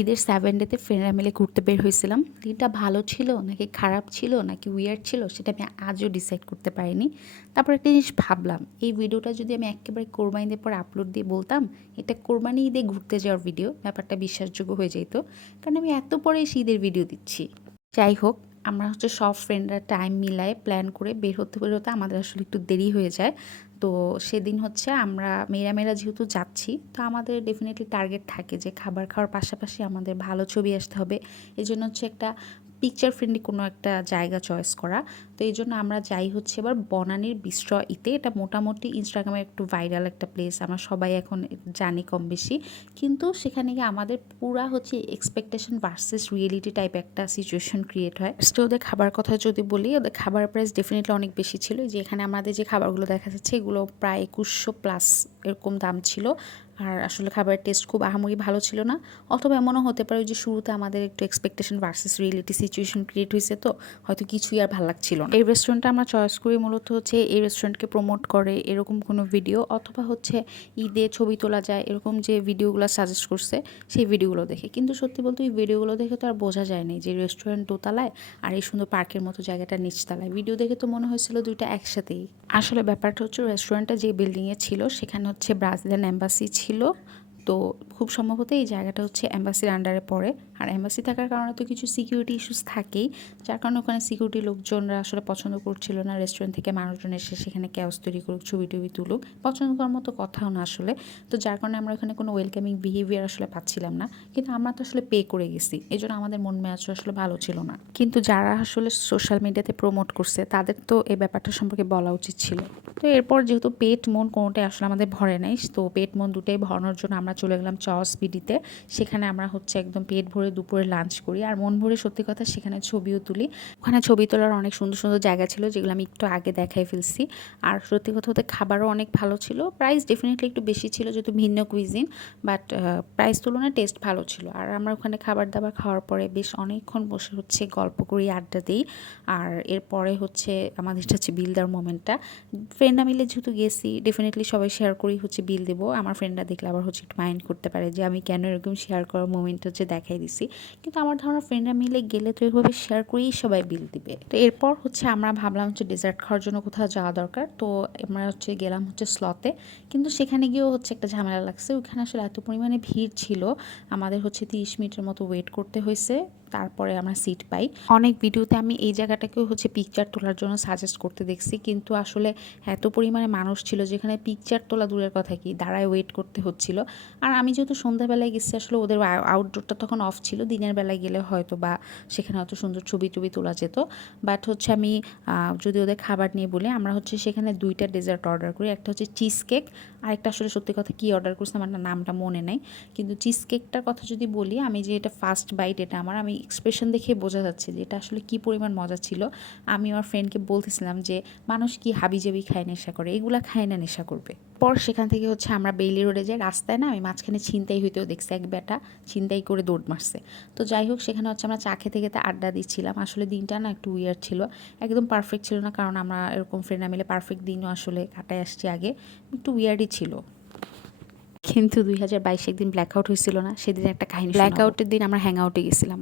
ঈদের 7 ডেতে ফ্রেন্ডরা মিলে ঘুরতে বের হয়েছিলাম। দিনটা ভালো ছিল নাকি খারাপ ছিল নাকি উইয়ার্ড ছিল সেটা আমি আজও ডিসাইড করতে পারিনি। তারপর একটা জিনিস ভাবলাম, এই ভিডিওটা যদি আমি একেবারে কোরবানি ঈদের পর আপলোড দিয়ে বলতাম এটা কোরবানি ঈদে ঘুরতে যাওয়ার ভিডিও, ব্যাপারটা বিশ্বাসযোগ্য হয়ে যেত। কারণ আমি এত পরে এসে ঈদের ভিডিও দিচ্ছি। যাই হোক, আমরা হচ্ছে সব ফ্রেন্ডরা টাইম মিলায়ে প্ল্যান করে বের হতে বেরোতে আমাদের আসলে একটু দেরি হয়ে যায়। তো সেদিন হচ্ছে আমরা মেয়েরা যেহেতু যাচ্ছি, তো আমাদের ডেফিনেটলি টার্গেট থাকে যে খাবার খাওয়ার পাশাপাশি আমাদের ভালো ছবি আসতে হবে। এজন্য হচ্ছে একটা পিকচার ফ্রেন্ডলি কোনো একটা জায়গা চয়েস করা। তো এই জন্য আমরা যাই হচ্ছে এবার বনানীর বিস্ট্র ইতে। এটা মোটামুটি ইনস্টাগ্রামে একটু ভাইরাল একটা প্লেস, আমরা সবাই এখন জানি কম বেশি। কিন্তু সেখানে গিয়ে আমাদের পুরা হচ্ছে এক্সপেকটেশন ভার্সেস রিয়েলিটি টাইপ একটা সিচুয়েশন ক্রিয়েট হয়। ফার্স্টে ওদের খাবার কথা যদি বলি, ওদের খাবার প্রাইস ডেফিনেটলি অনেক বেশি ছিল। যে এখানে আমাদের যে খাবারগুলো দেখা যাচ্ছে এগুলো প্রায় 2100 প্লাস এরকম দাম ছিল। আর আসলে খাবারের টেস্ট খুব আহামরি ভালো ছিল না। অথবা এমনও হতে পারে যে শুরুতে আমাদের একটু expectation versus reality situation create হয়েছে, তো হয়তো কিছুই আর ভালো লাগছিল না। এই রেস্টুরেন্টটা আমরা চয়েস করি মূলত হচ্ছে এই রেস্টুরেন্টকে প্রমোট করে এরকম কোনো ভিডিও, অথবা হচ্ছে ঈদে ছবি তোলা যায় এরকম যে ভিডিওগুলো সাজেস্ট করছে সেই ভিডিওগুলো দেখে। কিন্তু সত্যি বলতে ওই ভিডিওগুলো দেখে তো আর বোঝা যায়নি যে রেস্টুরেন্ট দোতলায় আর এই সুন্দর পার্কের মতো জায়গাটা নিচতলায়। ভিডিও দেখে তো মনে হয়েছিল দুইটা একসাথেই। আসলে ব্যাপারটা হচ্ছে রেস্টুরেন্টটা যে বিল্ডিংয়ে ছিল সেখানে হচ্ছে ব্রাজিলিয়ান এম্বাসি ছিল। তো খুব সম্ভবত এই জায়গাটা হচ্ছে এম্বাসির আন্ডারে পড়ে। আর এম্বাসি থাকার কারণে তো কিছু সিকিউরিটি ইস্যুস থাকেই, যার কারণে ওখানে সিকিউরিটি লোকজনরা আসলে পছন্দ করছিল না রেস্টুরেন্ট থেকে মানুষজন এসে সেখানে ক্যাওস তৈরি করুক, ছবি টবি তুলুক, পছন্দ করার মতো কথাও না আসলে। তো যার কারণে আমরা ওখানে কোনো ওয়েলকামিং বিহেভিয়ার আসলে পাচ্ছিলাম না। কিন্তু আমরা তো আসলে পে করে গেছি, এই জন্য আমাদের মন মেজাজও আসলে ভালো ছিল না। কিন্তু যারা আসলে সোশ্যাল মিডিয়াতে প্রমোট করছে তাদের তো এই ব্যাপারটা সম্পর্কে বলা উচিত ছিল। তো এরপর যেহেতু পেট মন কোনোটাই আসলে আমাদের ভরে নাই, তো পেট মন দুটাই ভরানোর জন্য আমরা চলে গেলাম চস বিডিতে। সেখানে আমরা হচ্ছে একদম পেট ভরে দুপুরে লাঞ্চ করি আর মন ভরে সত্যি কথা সেখানে ছবিও তুলি। ওখানে ছবি তোলার অনেক সুন্দর সুন্দর জায়গা ছিল যেগুলো আমি একটু আগে দেখাই ফেলছি। আর সত্যি কথা ওদের খাবারও অনেক ভালো ছিল। প্রাইস ডেফিনেটলি একটু বেশি ছিল যেহেতু ভিন্ন কুইজিন, বাট প্রাইস তুলনায় টেস্ট ভালো ছিল। আর আমরা ওখানে খাবার দাবার খাওয়ার পরে বেশ অনেকক্ষণ বসে হচ্ছে গল্প করি, আড্ডা দিই। আর এরপরে হচ্ছে আমাদের হচ্ছে বিল দেওয়ার মোমেন্টটা। ফ্রেন্ডরা মিলে যেহেতু গেছি ডেফিনেটলি সবাই শেয়ার করেই হচ্ছে বিল দেবো। আমার ফ্রেন্ডরা দেখলে আবার হচ্ছে একটু মাইন্ড করতে পারে যে আমি কেন এরকম শেয়ার করার মোমেন্ট হচ্ছে দেখাই দিছি। কিন্তু আমার ধারণা ফ্রেন্ডরা মিলে গেলে তো এভাবে শেয়ার করেই সবাই বিল দিবে। তো এরপর হচ্ছে আমরা ভাবলাম হচ্ছে ডেজার্ট খাওয়ার জন্য কোথাও যাওয়া দরকার। তো আমরা হচ্ছে গেলাম হচ্ছে স্লতে। কিন্তু সেখানে গিয়েও হচ্ছে একটা ঝামেলা লাগছে, ওইখানে আসলে এত পরিমাণে ভিড় ছিল আমাদের হচ্ছে 30 মিনিটের মতো ওয়েট করতে হয়েছে, তারপরে আমরা সিট পাই। অনেক ভিডিওতে আমি এই জায়গাটাকেও হচ্ছে পিকচার তোলার জন্য সাজেস্ট করতে দেখছি, কিন্তু আসলে এত পরিমাণে মানুষ ছিল যেখানে পিকচার তোলা দূরের কথা কি দাঁড়ায় ওয়েট করতে হচ্ছিল। আর আমি যেহেতু সন্ধ্যাবেলায় গেছি আসলে ওদের আউটডোরটা তখন অফ ছিল, দিনের বেলায় গেলে হয়তো বা সেখানে হয়তো সুন্দর ছবি টবি তোলা যেত। বাট হচ্ছে আমি যদি ওদের খাবার নিয়ে বলি, আমরা হচ্ছে সেখানে 2টা ডেজার্ট অর্ডার করি। একটা হচ্ছে চিজ কেক, আর একটা আসলে সত্যি কথা কী অর্ডার করছি আমার নামটা মনে নেই। কিন্তু চিজ কেকটার কথা যদি বলি, আমি যে এটা ফার্স্ট বাইট, এটা আমি এক্সপ্রেশন দেখে বোঝা যাচ্ছে যে এটা আসলে কী পরিমাণ মজা ছিল। আমি আমার ফ্রেন্ডকে বলতেছিলাম যে মানুষ কি হাবিজাবি খায় নেশা করে, এগুলা খায় না নেশা করবে। পর সেখান থেকে হচ্ছে আমরা বেইলি রোডে যাই, রাস্তায় না আমি মাঝখানে ছিনতাই হইতেও দেখছি, এক বেটা ছিনতাই করে দৌড় মারছে। তো যাই হোক সেখানে হচ্ছে আমরা চা খেতে খেতে আড্ডা দিচ্ছিলাম। আসলে দিনটা না একটু উইয়ার্ড ছিল, একদম পারফেক্ট ছিল না, কারণ আমরা এরকম ফ্রেন্ডরা মিলে পারফেক্ট দিনও আসলে কাটায় আসছি আগে, একটু উইয়ার্ডই ছিল। কিন্তু 2022 একদিন ব্ল্যাক আউট হয়েছিল না, সেদিন একটা কাহিনী। ব্ল্যাক আউটের দিন আমরা হ্যাং আউটে গেছিলাম।